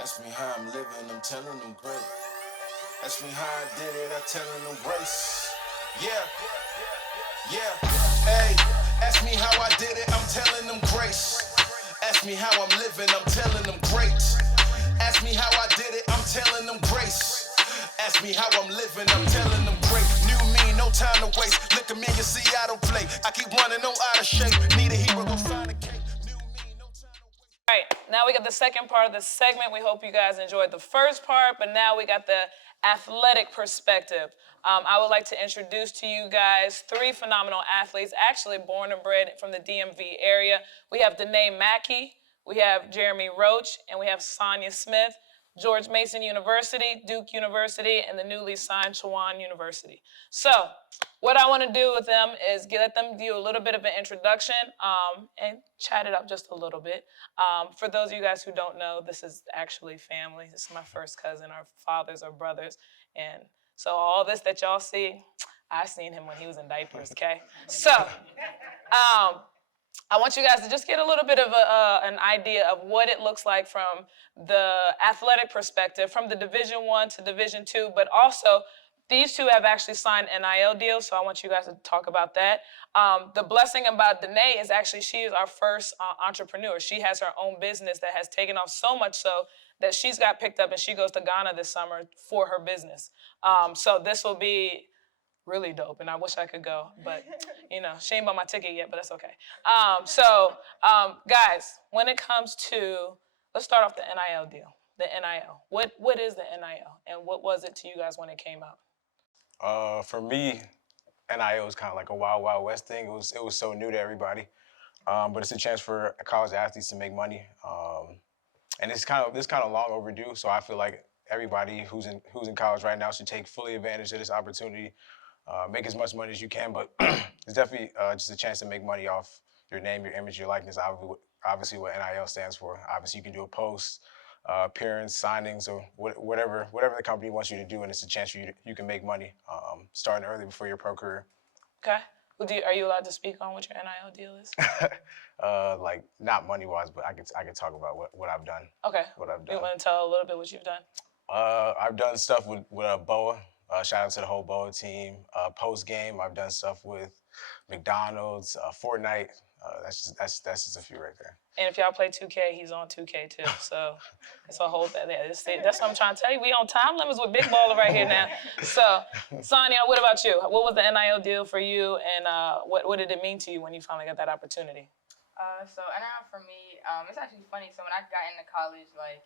Ask me how I'm living, I'm telling them great. Ask me how I did it, I'm telling them grace. Yeah, hey, ask me how I did it, I'm telling them grace. Ask me how I'm living, I'm telling them great. Ask me how I did it, I'm telling them grace. Ask me how I'm living, I'm telling them great. New me, no time to waste. Look at me, you see I don't play. I keep running, no out of shape. Need a hero, go find a cake. New me, no time to waste. All right, now we got the second part of the segment. We hope you guys enjoyed the first part, but now we got the athletic perspective. I would like to introduce to you guys three phenomenal athletes, actually born and bred from the DMV area. We have Danea Mackey, we have Jeremy Roach, and we have Sonia Smith. George Mason University, Duke University, and the newly signed Chowan University. So, what I want to do with them is let them do a little bit of an introduction and chat it up just a little bit. For those of you guys who don't know, this is actually family. This is my first cousin. Our fathers are brothers. And so all this that y'all see, I seen him when he was in diapers, okay? So, I want you guys to just get a little bit of an idea of what it looks like from the athletic perspective, from the Division I to Division II, but also these two have actually signed NIL deals, so I want you guys to talk about that. The blessing about Danea is actually she is our first entrepreneur. She has her own business that has taken off so much so that she's got picked up and she goes to Ghana this summer for her business. So this will be really dope, and I wish I could go, but she ain't bought my ticket yet, but that's okay. Guys, when it comes to, let's start off the NIL deal. The NIL. What is the NIL, and what was it to you guys when it came out? For me, NIL was kind of like a wild, wild west thing. It was so new to everybody, but it's a chance for college athletes to make money, and it's kind of long overdue. So I feel like everybody who's in college right now should take fully advantage of this opportunity, make as much money as you can. But it's definitely just a chance to make money off your name, your image, your likeness. Obviously, what NIL stands for. Obviously, you can do a post, appearance, signings, or whatever the company wants you to do, and it's a chance for you can make money starting early before your pro career. Okay. Are you allowed to speak on what your NIL deal is? Like not money wise, but I could talk about what I've done. Okay. What I've done. You want to tell a little bit what you've done? I've done stuff with BOA. Shout out to the whole BOA team. Post game, I've done stuff with McDonald's, Fortnite. That's just a few right there. And if y'all play 2K, he's on 2K too. So it's a whole thing. That's what I'm trying to tell you. We on time limits with Big Baller right here now. So, Sonia, what about you? What was the NIL deal for you, and what did it mean to you when you finally got that opportunity? So NIL for me, it's actually funny. So when I got into college, like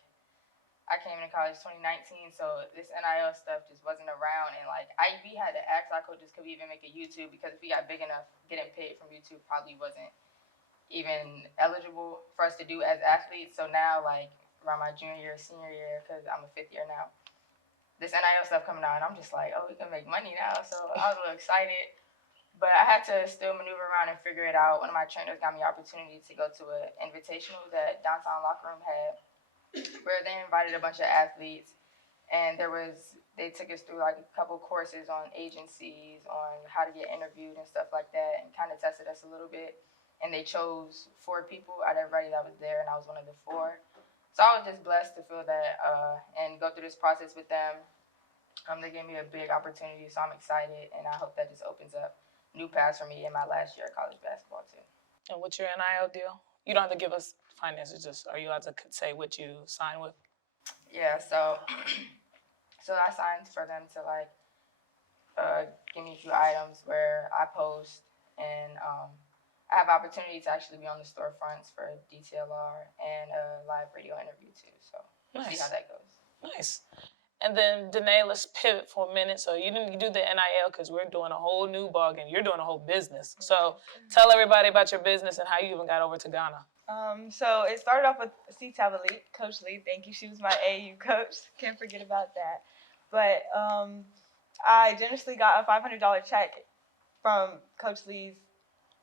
I came into college 2019, so this NIL stuff just wasn't around, and like we had to ask our coaches could we even make a YouTube, because if we got big enough, getting paid from YouTube probably wasn't even eligible for us to do as athletes. So now, like around my junior year, senior year, because I'm a fifth year now, this NIL stuff coming out, and I'm just like, oh, we can make money now. So I was a little excited, but I had to still maneuver around and figure it out. One of my trainers got me the opportunity to go to an invitational that Downtown Locker Room had, where they invited a bunch of athletes, and they took us through like a couple courses on agencies, on how to get interviewed and stuff like that, and kind of tested us a little bit. And they chose 4 people out of everybody that was there, and I was one of the 4. So I was just blessed to feel that and go through this process with them. They gave me a big opportunity, so I'm excited, and I hope that just opens up new paths for me in my last year of college basketball too. And what's your NIL deal? You don't have to give us finances, just are you allowed to say what you signed with? Yeah, so I signed for them to like give me a few items where I post, and I have opportunity to actually be on the storefronts for DTLR and a live radio interview too. So we'll see how that goes. Nice. And then Danea, let's pivot for a minute. So you didn't do the NIL because we're doing a whole new ballgame. You're doing a whole business. So tell everybody about your business and how you even got over to Ghana. So it started off with CTAB Elite, Coach Lee. Thank you. She was my AU coach. Can't forget about that. But I generously got a $500 check from Coach Lee's,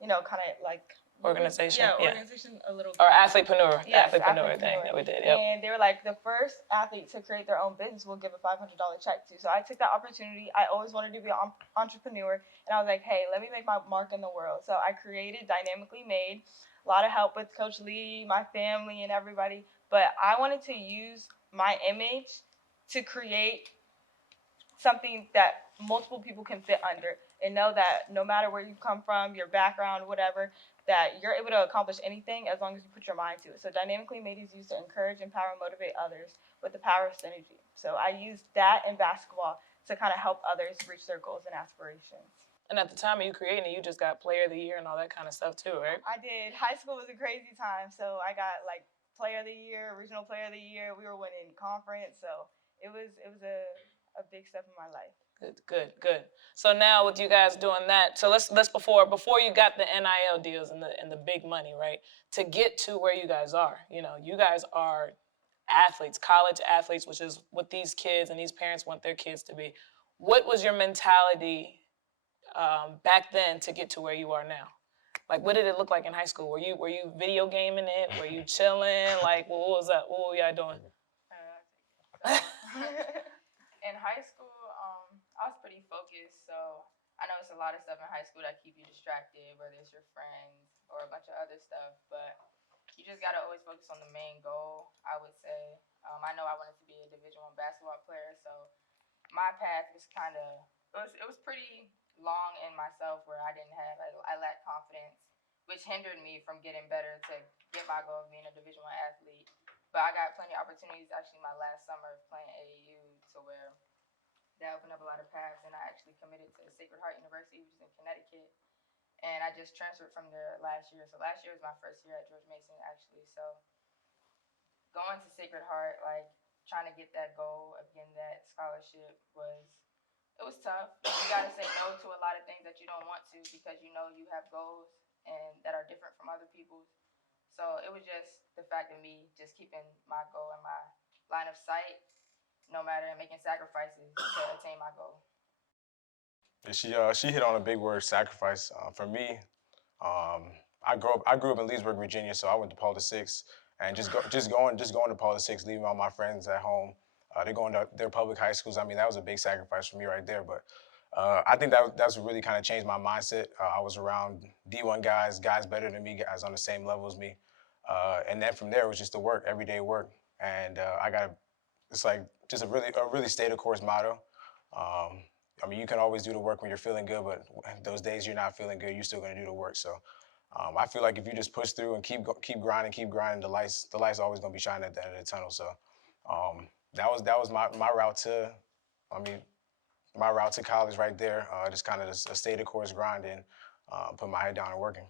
kind of like organization. Yeah, organization a little bit. Or athletepreneur. Yes, athletepreneur thing that we did. Yep. And they were like, the first athlete to create their own business will give a $500 check to. So I took that opportunity. I always wanted to be an entrepreneur. And I was like, hey, let me make my mark in the world. So I created Dynamically Made. A lot of help with Coach Lee, my family, and everybody. But I wanted to use my image to create something that multiple people can fit under and know that no matter where you come from, your background, whatever, that you're able to accomplish anything as long as you put your mind to it. So dynamically made is used to encourage, empower, and motivate others with the power of synergy. So I use that in basketball to kind of help others reach their goals and aspirations. And at the time of you creating it, you just got player of the year and all that kind of stuff too, right? I did. High school was a crazy time. So I got like player of the year, regional player of the year. We were winning conference. So it was a big step in my life. Good. So now with you guys doing that, so let's before you got the NIL deals and the big money, right? To get to where you guys are, you guys are athletes, college athletes, which is what these kids and these parents want their kids to be. What was your mentality back then to get to where you are now? Like, what did it look like in high school? Were you video gaming it? Were you chilling? Like, what was that? What were y'all doing? In high school, I was pretty focused, so I know it's a lot of stuff in high school that keep you distracted, whether it's your friends or a bunch of other stuff, but you just gotta always focus on the main goal, I would say. I know I wanted to be a Division I basketball player, so my path was it was pretty long in myself where I lacked confidence, which hindered me from getting better to get my goal of being a Division I athlete. But I got plenty of opportunities actually my last summer of playing AAU to where that opened up a lot of paths, and I actually committed to Sacred Heart University, which is in Connecticut, and I just transferred from there last year. So last year was my first year at George Mason actually. So going to Sacred Heart, like trying to get that goal of getting that scholarship it was tough. You gotta say no to a lot of things that you don't want to because you know you have goals and that are different from other people's. So it was just the fact of me just keeping my goal in my line of sight, no matter, and making sacrifices to attain my goal. She hit on a big word, sacrifice. For me, I grew up in Leesburg, Virginia, so I went to Paul VI, and just going to Paul VI, leaving all my friends at home. They're going to their public high schools. I mean, that was a big sacrifice for me right there. But I think that's what really kind of changed my mindset. I was around D1 guys better than me, guys on the same level as me, and then from there it was just the work, everyday work, and it's like just a really stay the course motto. Um, I mean, you can always do the work when you're feeling good, but those days you're not feeling good, you're still going to do the work. So I feel like if you just push through and keep grinding, the light's always going to be shining at the end of the tunnel. So that was my route to, I mean, my route to college right there. Just kind of a stay the course grinding, put my head down and working.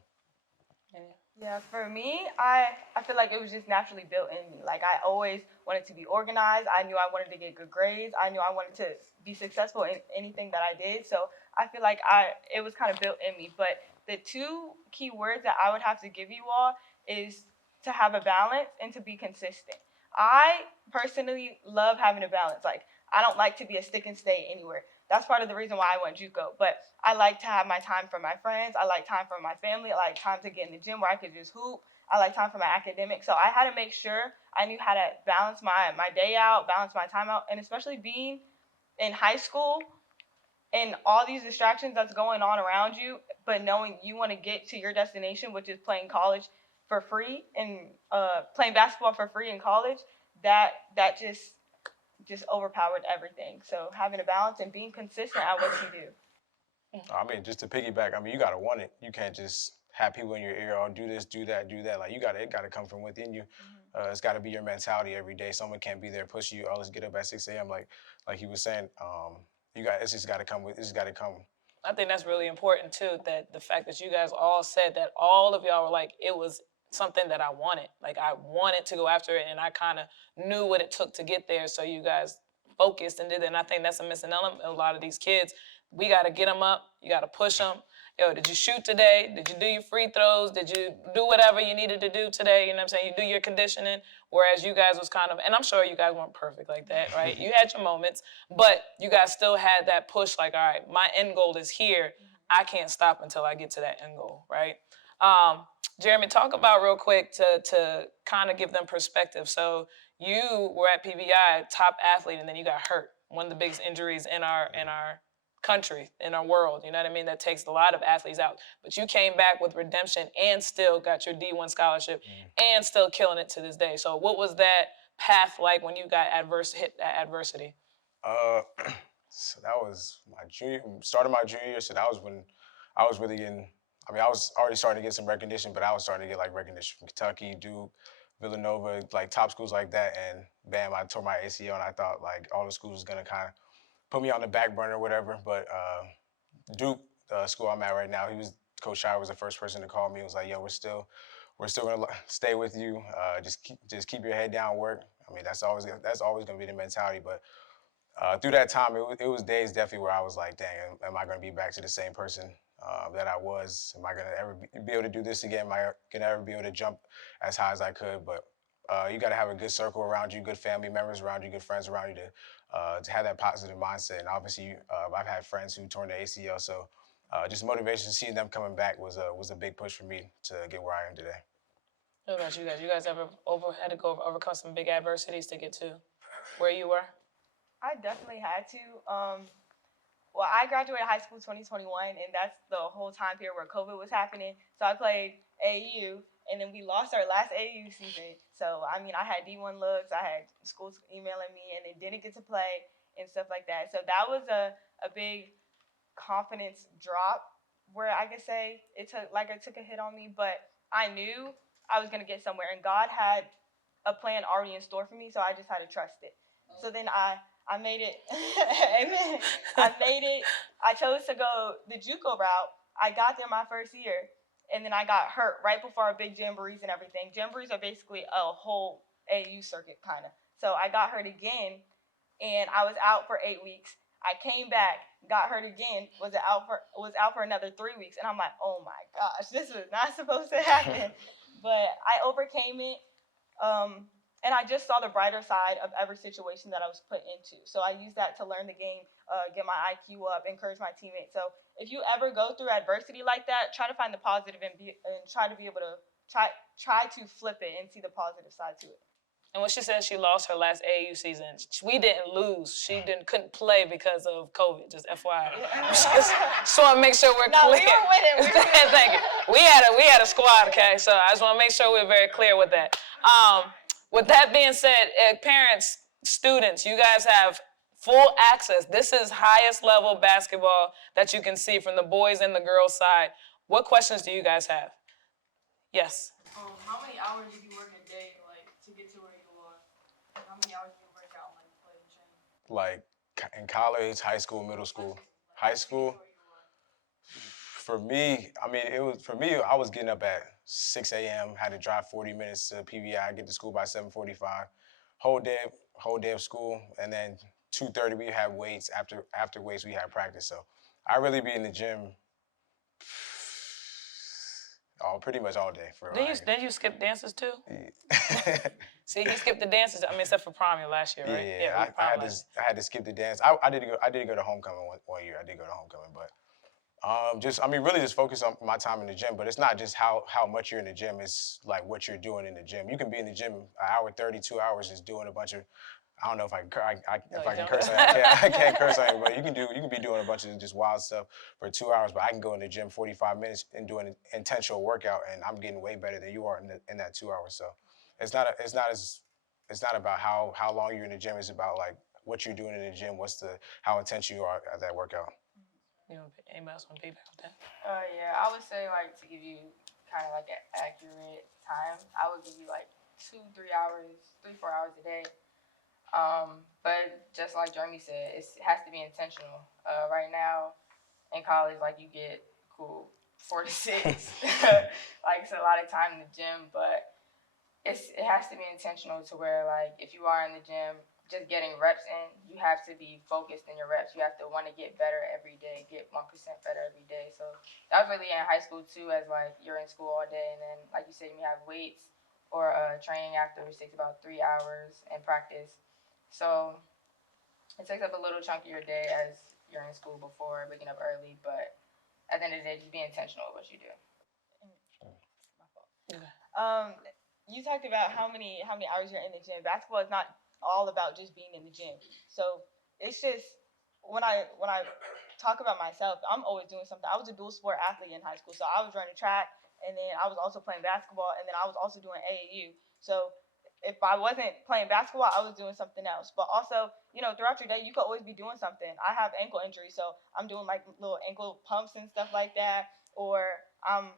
Yeah, for me, I feel like it was just naturally built in me. Like I always wanted to be organized. I knew I wanted to get good grades. I knew I wanted to be successful in anything that I did. So I feel like it was kind of built in me. But the two key words that I would have to give you all is to have a balance and to be consistent. I personally love having a balance. Like I don't like to be a stick and stay anywhere. That's part of the reason why I went JUCO. But I like to have my time for my friends. I like time for my family. I like time to get in the gym where I could just hoop. I like time for my academics. So I had to make sure I knew how to balance my day out, balance my time out, and especially being in high school and all these distractions that's going on around you, but knowing you want to get to your destination, which is playing college for free and playing basketball for free in college, that just overpowered everything. So having a balance and being consistent at what you do. I mean, just to piggyback, I mean, you gotta want it. You can't just have people in your ear, oh, do this, do that, do that. Like it gotta come from within you. It's gotta be your mentality every day. Someone can't be there pushing you. Oh, let's get up at 6 a.m. Like he was saying. It's just gotta come with. It's just gotta come. I think that's really important too. That the fact that you guys all said that all of y'all were like, it was something that I wanted. Like I wanted to go after it, and I kind of knew what it took to get there. So you guys focused and did it. And I think that's a missing element. A lot of these kids, we got to get them up. You got to push them. Yo, did you shoot today? Did you do your free throws? Did you do whatever you needed to do today? You know what I'm saying? You do your conditioning. Whereas you guys was kind of, and I'm sure you guys weren't perfect like that, right? You had your moments, but you guys still had that push like, all right, my end goal is here. I can't stop until I get to that end goal, right? Jeremy, talk about real quick to kind of give them perspective. So you were at PBI, top athlete, and then you got hurt. One of the biggest injuries in our country, in our world, you know what I mean? That takes a lot of athletes out. But you came back with redemption and still got your D1 scholarship and still killing it to this day. So what was that path like when you got hit that adversity? Uh, so that was start of my junior year. So that was when I was really getting. I mean, I was already starting to get some recognition, but I was starting to get like recognition from Kentucky, Duke, Villanova, like top schools like that. And bam, I tore my ACL, and I thought like all the schools was gonna kind of put me on the back burner or whatever. But Duke, the school I'm at right now, Coach Shire was the first person to call me. He was like, "Yo, we're still gonna stay with you. Just keep your head down, work." I mean, that's always gonna be the mentality. But through that time, it was days definitely where I was like, "Dang, am I gonna be back to the same person that I was? Am I gonna ever be able to do this again? Am I gonna ever be able to jump as high as I could?" But you got to have a good circle around you, good family members around you, good friends around you to have that positive mindset. And obviously, I've had friends who torn their ACL, so just motivation, seeing them coming back was a big push for me to get where I am today. What about you guys? You guys ever had to overcome some big adversities to get to where you were? I definitely had to. Well, I graduated high school 2021, and that's the whole time period where COVID was happening. So I played AAU, and then we lost our last AAU season. So, I mean, I had D1 looks, I had schools emailing me, and they didn't get to play and stuff like that. So that was a big confidence drop where I could say it took a hit on me, but I knew I was going to get somewhere, and God had a plan already in store for me, so I just had to trust it. So then I made it. Amen. I made it. I chose to go the JUCO route. I got there my first year, and then I got hurt right before our big jamborees and everything. Jamborees are basically a whole AU circuit, kind of. So I got hurt again, and I was out for 8 weeks. I came back, got hurt again, was out for another 3 weeks, and I'm like, oh my gosh, this was not supposed to happen. But I overcame it. And I just saw the brighter side of every situation that I was put into. So I used that to learn the game, get my IQ up, encourage my teammates. So if you ever go through adversity like that, try to find the positive and try to be able to try to flip it and see the positive side to it. And when she said she lost her last AAU season, we didn't lose. She couldn't play because of COVID. Just FYI. Just want to make sure we're clear. No, we were winning. Thank you. We had a squad, okay? So I just want to make sure we're very clear with that. With that being said, parents, students, you guys have full access. This is highest level basketball that you can see from the boys and the girls side. What questions do you guys have? Yes. How many hours did you work a day, to get to where you are? How many hours did you work out, play and train? Like in college, high school, middle school. High school. For me, I mean, I was getting up at 6 a.m., had to drive 40 minutes to PVI, get to school by 7:45. Whole day of school, and then 2:30 we had weights. After weights we had practice. So I really be in the gym pretty much all day. Didn't you skip dances too? Yeah. See, he skipped the dances. I mean, except for prom year last year, right? Yeah, I had to skip the dance. I did go to homecoming one year. I did go to homecoming, but really just focus on my time in the gym. But it's not just how much you're in the gym. It's like what you're doing in the gym. You can be in the gym an hour, 2 hours, just doing a bunch of. I don't know if I can curse. I can't curse on it, but you can be doing a bunch of just wild stuff for 2 hours. But I can go in the gym 45 minutes and do an intentional workout, and I'm getting way better than you are in that 2 hours. So it's not about how long you're in the gym. It's about like what you're doing in the gym. How intense you are at that workout. Anybody else want to piggyback with that? Yeah, I would say to give you kind of an accurate time, I would give you 2-3 hours, 3-4 hours a day. But just like Jeremy said, it has to be intentional. Right now in college, you get cool 4 to 6. It's a lot of time in the gym, but it has to be intentional to where if you are in the gym, just getting reps in, you have to be focused in your reps. You have to want to get better every day, get 1% better every day. So that was really in high school too, as you're in school all day, and then like you said, you have weights or training after, which takes about 3 hours in practice. So it takes up a little chunk of your day as you're in school before waking up early, but at the end of the day, just be intentional with what you do. You talked about how many hours you're in the gym. Basketball is not all about just being in the gym. So it's just when I talk about myself, I'm always doing something. I was a dual sport athlete in high school, so I was running track, and then I was also playing basketball, and then I was also doing AAU. So if I wasn't playing basketball, I was doing something else. But also, throughout your day, you could always be doing something. I have ankle injury, so I'm doing like little ankle pumps and stuff like that, or I'm,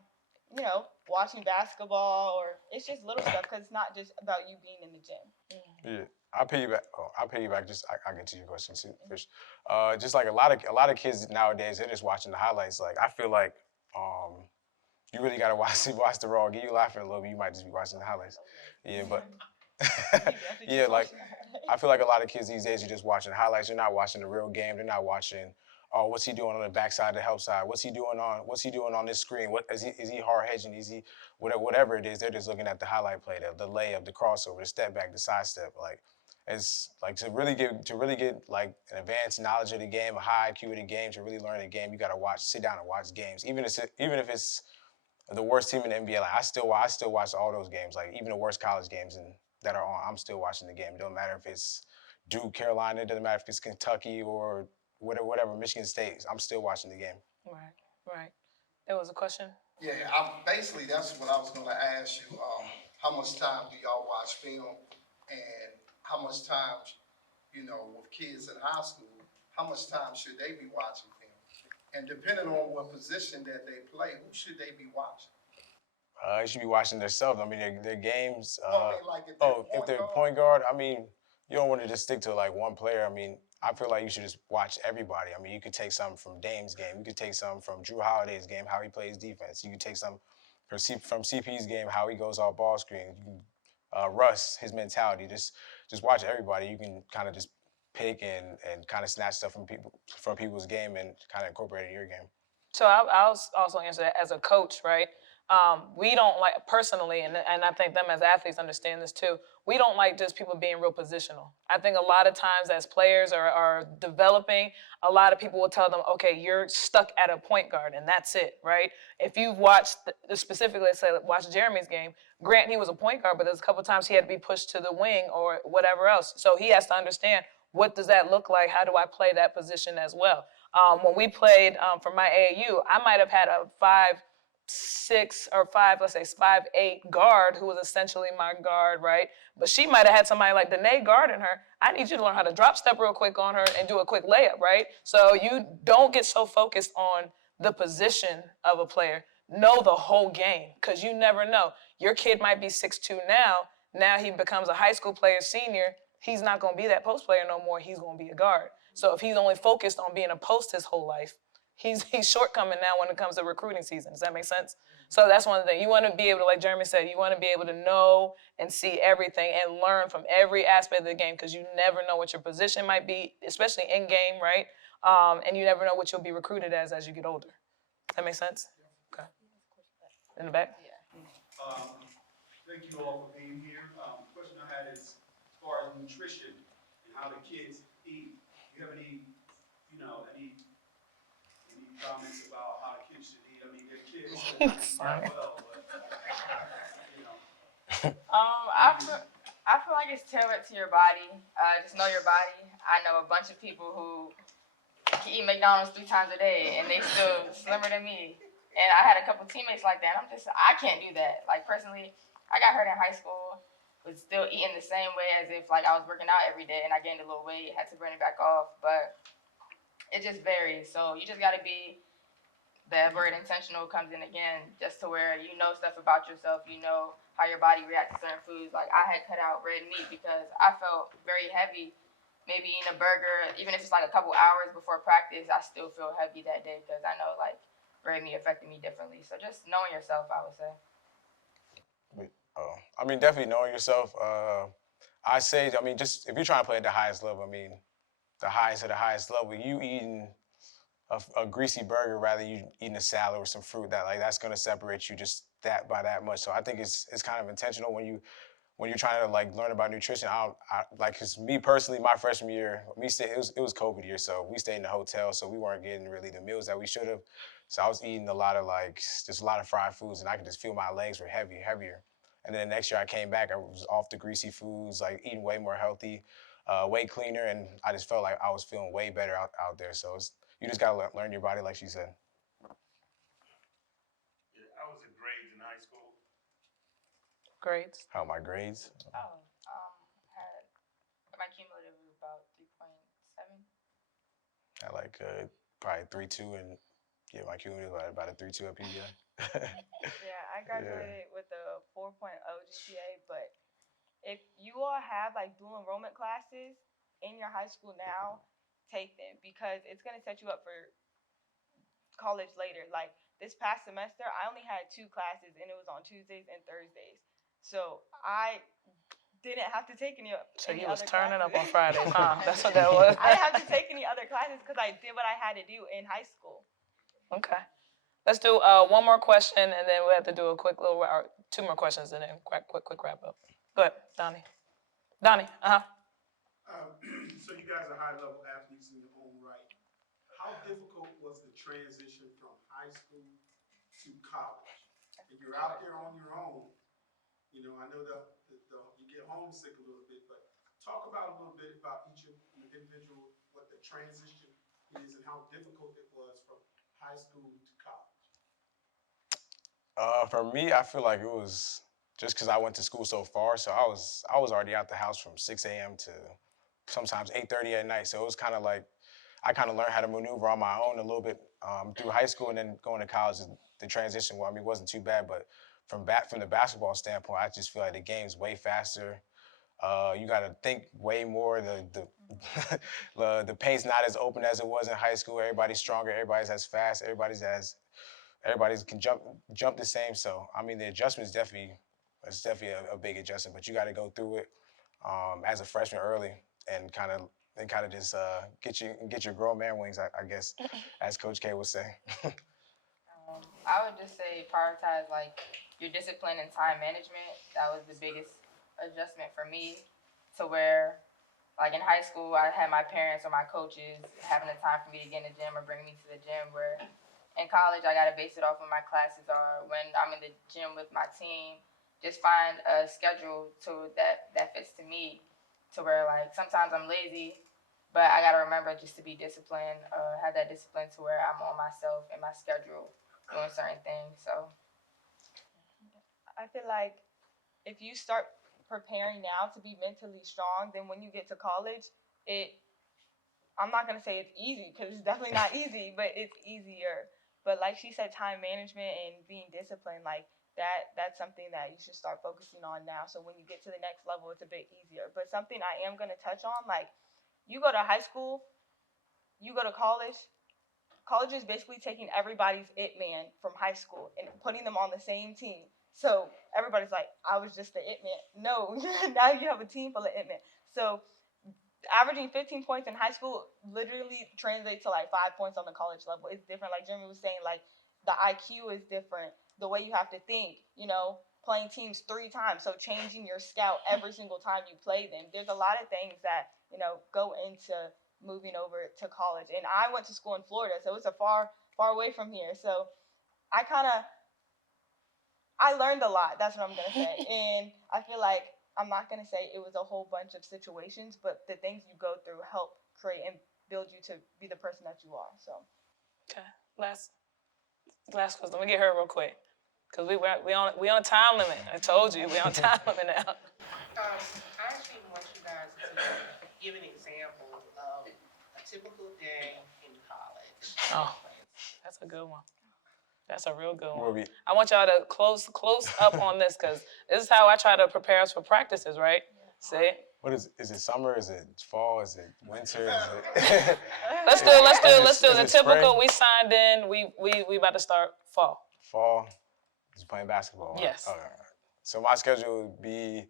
watching basketball, or it's just little stuff because it's not just about you being in the gym. Yeah, I'll piggyback. I'll piggyback. I'll get to your question too, Fish. Just like a lot of kids nowadays, they're just watching the highlights. Like I feel like you really gotta watch the raw. You laughing a little bit, you might just be watching the highlights. Yeah, but yeah, like I feel like a lot of kids these days are just watching highlights. They're not watching the real game. They're not watching. Oh, what's he doing on the backside, the help side? What's he doing on this screen? What is he hard hedging? Is he whatever it is? They're just looking at the highlight play, the layup, the crossover, the step back, the side step. Like it's like to really get like an advanced knowledge of the game, a high IQ of the game, to really learn the game. You got to sit down and watch games, even if it's the worst team in the NBA. Like I still watch all those games, like even the worst college games that are on. I'm still watching the game. It don't matter if it's Duke, Carolina. It doesn't matter if it's Kentucky or whatever, Michigan State. I'm still watching the game. Right. There was a question. Yeah, basically that's what I was going to ask you. How much time do y'all watch film, and how much time, with kids in high school, how much time should they be watching film? And depending on what position that they play, who should they be watching? They should be watching themselves. I mean, their games. Like if they're point guard, I mean, you don't want to just stick to like one player. I mean, I feel like you should just watch everybody. I mean, you could take something from Dame's game. You could take something from Drew Holiday's game, how he plays defense. You could take some from CP's game, how he goes off ball screen. You can, Russ, his mentality. Just watch everybody. You can kind of just pick and kind of snatch stuff from people's game and kind of incorporate it in your game. So I'll also answer that as a coach, right? We don't like, personally, and I think them as athletes understand this too, we don't like just people being real positional. I think a lot of times as players are developing, a lot of people will tell them, okay, you're stuck at a point guard and that's it, right? If you've watched, specifically, let's say, watch Jeremy's game, Grant, he was a point guard, but there's a couple times he had to be pushed to the wing or whatever else. So he has to understand, what does that look like? How do I play that position as well? When we played for my AAU, I might have had a 5'6" or 5'8" guard who was essentially my guard, right? But she might have had somebody like Danea guarding her. I need you to learn how to drop step real quick on her and do a quick layup, right? So you don't get so focused on the position of a player. Know the whole game, because you never know. Your kid might be 6'2" now. Now he becomes a high school player, senior. He's not going to be that post player no more. He's going to be a guard. So if he's only focused on being a post his whole life, he's shortcoming now when it comes to recruiting season. Does that make sense? So that's one of the things. You want to be able to, like Jeremy said, you want to be able to know and see everything and learn from every aspect of the game, because you never know what your position might be, especially in game, right? And you never know what you'll be recruited as you get older. Does that make sense? Okay. In the back? Thank you all for being here. The question I had is, as far as nutrition and how the kids eat, do you have any comments about how the kids should eat? I mean, they're kids, they eat well, but, I feel like it's tailored to your body. Just know your body. I know a bunch of people who can eat McDonald's 3 times a day and they still slimmer than me. And I had a couple teammates like that. I can't do that. Like personally, I got hurt in high school, was still eating the same way as if like I was working out every day, and I gained a little weight, had to burn it back off. But it just varies. So you just got to be, the word intentional comes in again, just to where you know stuff about yourself, you know how your body reacts to certain foods. Like I had cut out red meat because I felt very heavy. Maybe eating a burger, even if it's like a couple hours before practice, I still feel heavy that day because I know like red meat affected me differently. So just knowing yourself, I would say. I mean, definitely knowing yourself. I say, I mean, just if you're trying to play at the highest level, I mean, the highest of the highest level, you eating a greasy burger rather than you eating a salad or some fruit, that's going to separate you just by that much. So I think it's kind of intentional when you're trying to like learn about nutrition. Cause me personally, my freshman year, it was COVID year, so we stayed in the hotel, so we weren't getting really the meals that we should have. So I was eating a lot of fried foods, and I could just feel my legs were heavier. And then the next year I came back, I was off the greasy foods, like eating way more healthy, way cleaner, and I just felt like I was feeling way better out there. So you just gotta learn your body, like she said. yeah, I was in grades in high school. Grades. How my grades? about 3.7. At like probably 3.2, and yeah, my QE was about a 3.2 at PBI. Yeah, I graduated with a 4.0 GPA, but if you all have like dual enrollment classes in your high school now, take them because it's going to set you up for college later. Like this past semester, I only had 2 classes and it was on Tuesdays and Thursdays. So I didn't have to take any So you other was turning classes. up on Fridays, huh? That's what that was. I didn't have to take any other classes because I did what I had to do in high school. Okay. Let's do one more question, and then we have to do a quick little, or 2 more questions, and then quick wrap up. Go ahead, Donnie. Donnie, So you guys are high-level athletes in your own right. How difficult was the transition from high school to college? And you're out there on your own. You know, I know you get homesick a little bit, but talk about a little bit about each of your individual, what the transition is and how difficult it was from high school to college. For me, I feel like it was just because I went to school so far, so I was already out the house from 6 a.m. to sometimes 8:30 at night. So it was kind of like I kind of learned how to maneuver on my own a little bit through high school, and then going to college. The transition, well, I mean, wasn't too bad, but from the basketball standpoint, I just feel like the game's way faster. You got to think way more. The paint's not as open as it was in high school. Everybody's stronger. Everybody's as fast. Everybody's can jump the same. So I mean, the adjustment is definitely a big adjustment. But you got to go through it as a freshman early and kind of just get your grown man wings, I guess, as Coach K would say. I would just say prioritize like your discipline and time management. That was the biggest adjustment for me, to where like in high school I had my parents or my coaches having the time for me to get in the gym or bring me to the gym, where in college I gotta base it off of my classes or when I'm in the gym with my team. Just find a schedule that fits to me, to where like sometimes I'm lazy, but I gotta remember just to be disciplined, have that discipline to where I'm on myself and my schedule doing certain things. So I feel like if you start preparing now to be mentally strong, then when you get to college, I'm not gonna say it's easy because it's definitely not easy, but it's easier. But like she said, time management and being disciplined, like that's something that you should start focusing on now. So when you get to the next level, it's a bit easier. But something I am gonna touch on, like you go to high school, you go to college. College is basically taking everybody's it man from high school and putting them on the same team. So everybody's like, I was just the it man. No, now you have a team full of it men. So averaging 15 points in high school literally translates to like 5 points on the college level. It's different. Like Jeremy was saying, like the IQ is different. The way you have to think, playing teams 3 times. So changing your scout every single time you play them. There's a lot of things that, go into moving over to college. And I went to school in Florida, so it's a far away from here. So I learned a lot. That's what I'm going to say. And I feel like I'm not going to say it was a whole bunch of situations, but the things you go through help create and build you to be the person that you are. So. okay. Last question. Let me get her real quick, because we on a time limit. I told you we on a time limit now. I actually want you guys to give an example of a typical day in college. Oh, that's a good one. That's a real good Where one. we- I want y'all to close up on this, because this is how I try to prepare us for practices, right? See? What is it summer? Is it fall? Is it winter? Is it Let's do Is the it typical. spring? We signed in. We about to start fall. Fall? Just playing basketball. Yes. Okay. So my schedule would be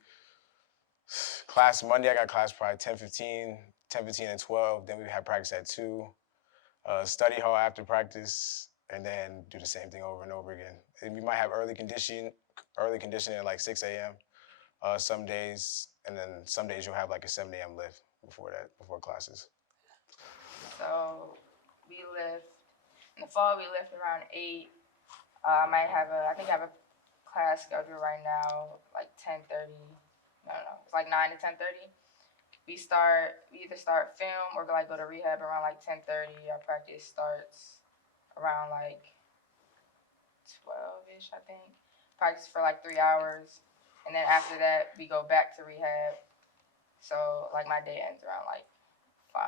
class Monday. I got class probably 10:15 and 12. Then we have practice at 2. Study hall after practice, and then do the same thing over and over again. And we might have early conditioning at like 6 a.m. Some days, and then some days you'll have like a 7 a.m. lift before classes. So we lift in the fall. We lift around 8. I have a class schedule right now like 10:30. No, it's like 9 to 10:30. We either start film or like go to rehab around like 10:30. Our practice starts around like 12ish, I think. Practice for like 3 hours, and then after that we go back to rehab. So like my day ends around like 5.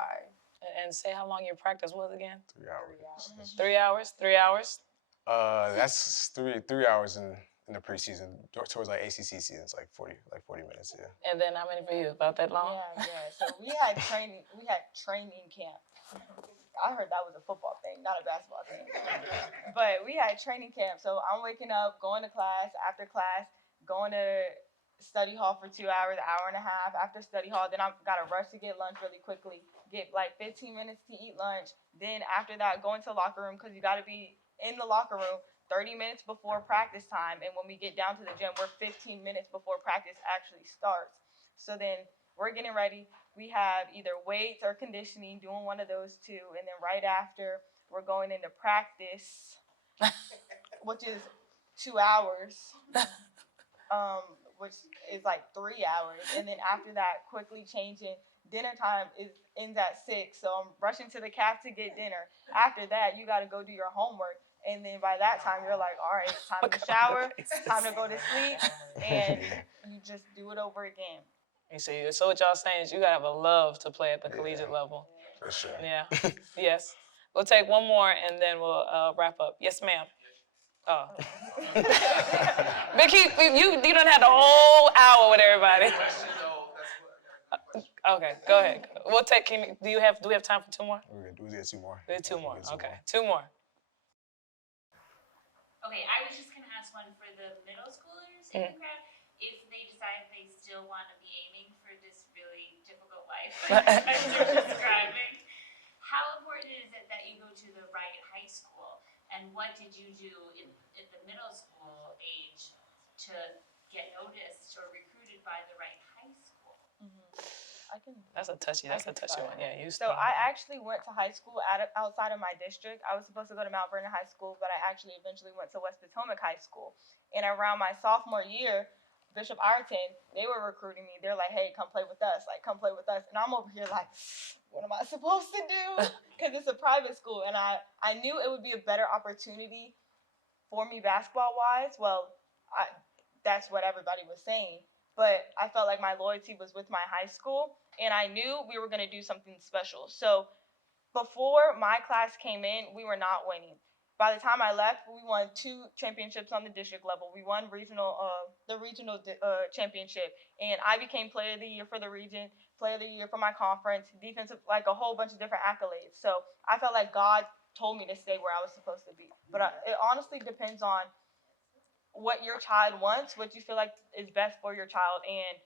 And say how long your practice was again? 3 hours. 3 hours? 3 hours? That's 3 hours in the preseason. Towards like ACC seasons, like 40 minutes. Yeah. And then how many for you? About that long? Yeah. So we had training camp. I heard that was a football thing, not a basketball thing. But we had training camp. So I'm waking up, going to class, after class, going to study hall for 2 hours, hour and a half. After study hall, then I've got to rush to get lunch really quickly, get like 15 minutes to eat lunch. Then after that, go into the locker room because you got to be in the locker room 30 minutes before practice time. And when we get down to the gym, we're 15 minutes before practice actually starts. So then we're getting ready. We have either weights or conditioning, doing one of those two. And then right after, we're going into practice, which is 2 hours, which is like 3 hours. And then after that, quickly changing. Dinner time ends at 6. So I'm rushing to the caf to get dinner. After that, you got to go do your homework. And then by that time, you're like, all right, it's time to shower, time to go to sleep. And you just do it over again. You see, so what y'all saying is you gotta have a love to play at the collegiate level. For sure. Yeah. Yes. We'll take one more and then we'll wrap up. Yes, ma'am. Oh. Big Keith, you done had the whole hour with everybody. Okay, go ahead. We'll take. Do we have time for 2 more? We'll get 2 more. We have 2 more. Okay, 2 more. Okay, I was just gonna ask one for the middle schoolers in the crowd. If they decide they still want to be aiming for this really difficult life that you're describing, how important is it that you go to the right high school? And what did you do at the middle school age to get noticed or recruited by the right high school? That's a touchy one. Yeah, you So I actually went to high school outside of my district. I was supposed to go to Mount Vernon High School, but I actually eventually went to West Potomac High School. And around my sophomore year, Bishop Ireton, they were recruiting me. They're like, hey, come play with us. Come play with us. And I'm over here like, what am I supposed to do? Because it's a private school. And I knew it would be a better opportunity for me basketball-wise. Well, that's what everybody was saying. But I felt like my loyalty was with my high school. And I knew we were going to do something special. So before my class came in, we were not winning. By the time I left, we won 2 championships on the district level. We won the regional championship, and I became player of the year for the region, player of the year for my conference, defensive, like a whole bunch of different accolades. So I felt like God told me to stay where I was supposed to be. But it honestly depends on what your child wants, what you feel like is best for your child, and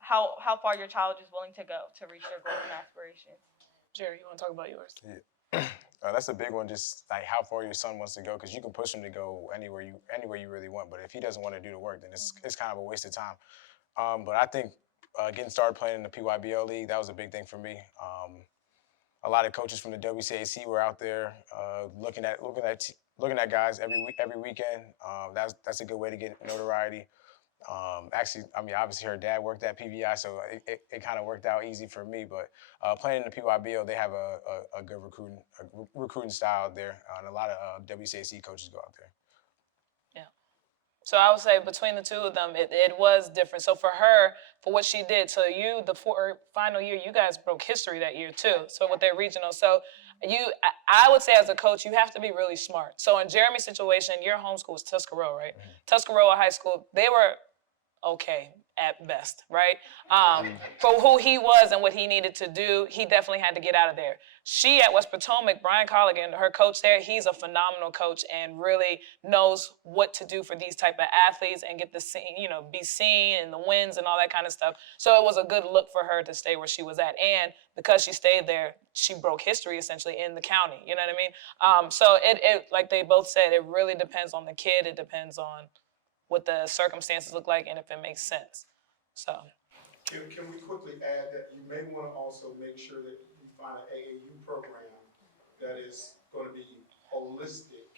how far your child is willing to go to reach their goals and aspirations. Jerry, you want to talk about yours? Yeah. That's a big one, just like how far your son wants to go, because you can push him to go anywhere you really want, but if he doesn't want to do the work, then it's kind of a waste of time. But I think getting started playing in the PYBL league, that was a big thing for me. A lot of coaches from the WCAC were out there looking at guys every weekend. That's a good way to get notoriety. Actually, I mean, obviously her dad worked at PVI, so it kind of worked out easy for me. But playing in the PYBL, they have a good recruiting style out there, and a lot of WCAC coaches go out there. Yeah. So I would say between the two of them, it was different. So for her, for what she did, so you, the final year, you guys broke history that year too. So with their regional, so I would say as a coach, you have to be really smart. So in Jeremy's situation, your home school was Tuscarora, right? Mm-hmm. Tuscarora High School, they were okay at best, right? For who he was and what he needed to do, he definitely had to get out of there. She at West Potomac, Brian Colligan, her coach there, he's a phenomenal coach and really knows what to do for these type of athletes and get the be seen and the wins and all that kind of stuff. So it was a good look for her to stay where she was at. And because she stayed there, she broke history essentially in the county. You know what I mean? So it like they both said, it really depends on the kid. It depends on what the circumstances look like and if it makes sense. So. Can we quickly add that you may want to also make sure that you find an AAU program that is going to be holistic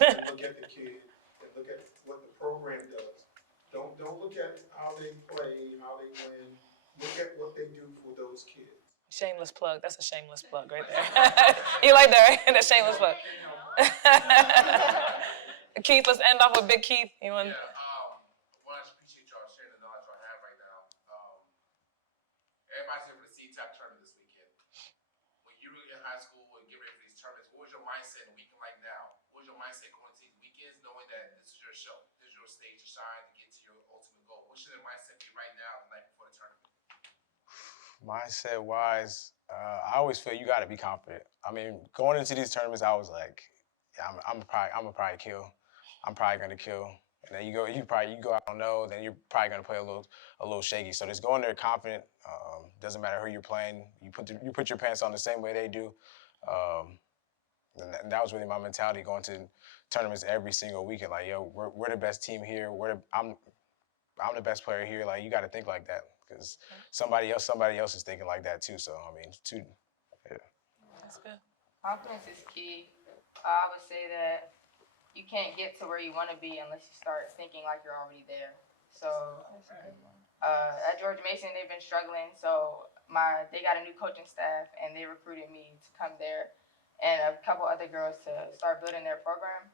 and look at the kid and look at what the program does. Don't look at how they play, how they win. Look at what they do for those kids. Shameless plug. That's a shameless plug right there. You like that, right? That shameless plug. Keith, let's end off with Big Keith. You want? Yeah. One, I appreciate y'all sharing the knowledge y'all have right now. Everybody's here for the CTAB tournament this weekend. high school and get ready for these tournaments, what was your mindset in a weekend like now? What was your mindset going into these weekends, knowing that this is your show, this is your stage to shine to get to your ultimate goal? What should the mindset be right now, the night before the tournament? Mindset wise, I always feel you got to be confident. I mean, going into these tournaments, I was like, yeah, I'm gonna probably kill. I'm probably gonna kill. And then you go out, I don't know, then you're probably gonna play a little shaky. So just going there confident. Doesn't matter who you're playing. You put your pants on the same way they do. And that was really my mentality going to tournaments every single weekend. Like, yo, we're the best team here. I'm the best player here. Like, you got to think like that because somebody else is thinking like that too. So I mean, yeah. That's good. Confidence is key. I would say that you can't get to where you want to be unless you start thinking like you're already there. So at George Mason, they've been struggling. So they got a new coaching staff, and they recruited me to come there and a couple other girls to start building their program.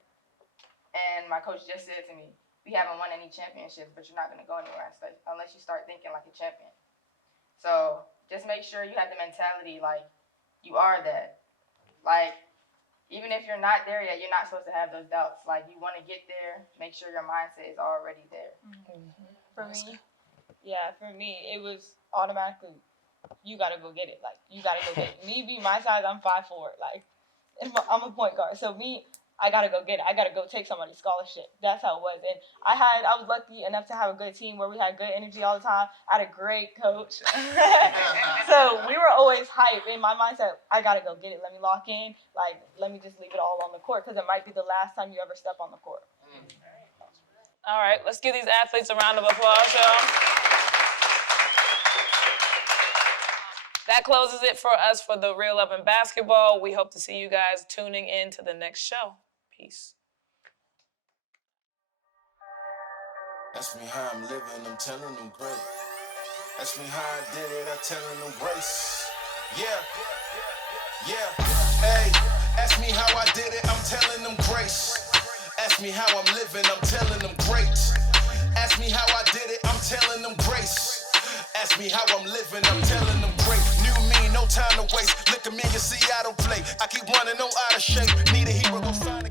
And my coach just said to me, we haven't won any championships, but you're not going to go anywhere unless you start thinking like a champion. So just make sure you have the mentality like you are that. Like, even if you're not there yet, you're not supposed to have those doubts. Like, you want to get there, make sure your mindset is already there. For me, it was automatically, you got to go get it. Like, you got to go get it. Me being my size, I'm 5'4". Like, I'm a point guard. So I got to go get it. I got to go take somebody's scholarship. That's how it was. And I was lucky enough to have a good team where we had good energy all the time. I had a great coach. So we were always hype. In my mindset, I got to go get it. Let me lock in. Like, let me just leave it all on the court because it might be the last time you ever step on the court. All right, let's give these athletes a round of applause, y'all. That closes it for us for the Real Love in Basketball. We hope to see you guys tuning in to the next show. Peace. Ask me how I'm living, I'm telling them great. Ask me how I did it, I'm telling them grace. Yeah. Hey, ask me how I did it, I'm telling them grace. Ask me how I'm living, I'm telling them great. Ask me how I did it, I'm telling them grace. Ask me how I'm living, I'm telling them great. New me, no time to waste. Look at me, you see I don't play. I keep running, no out of shape. Need a hero, go find a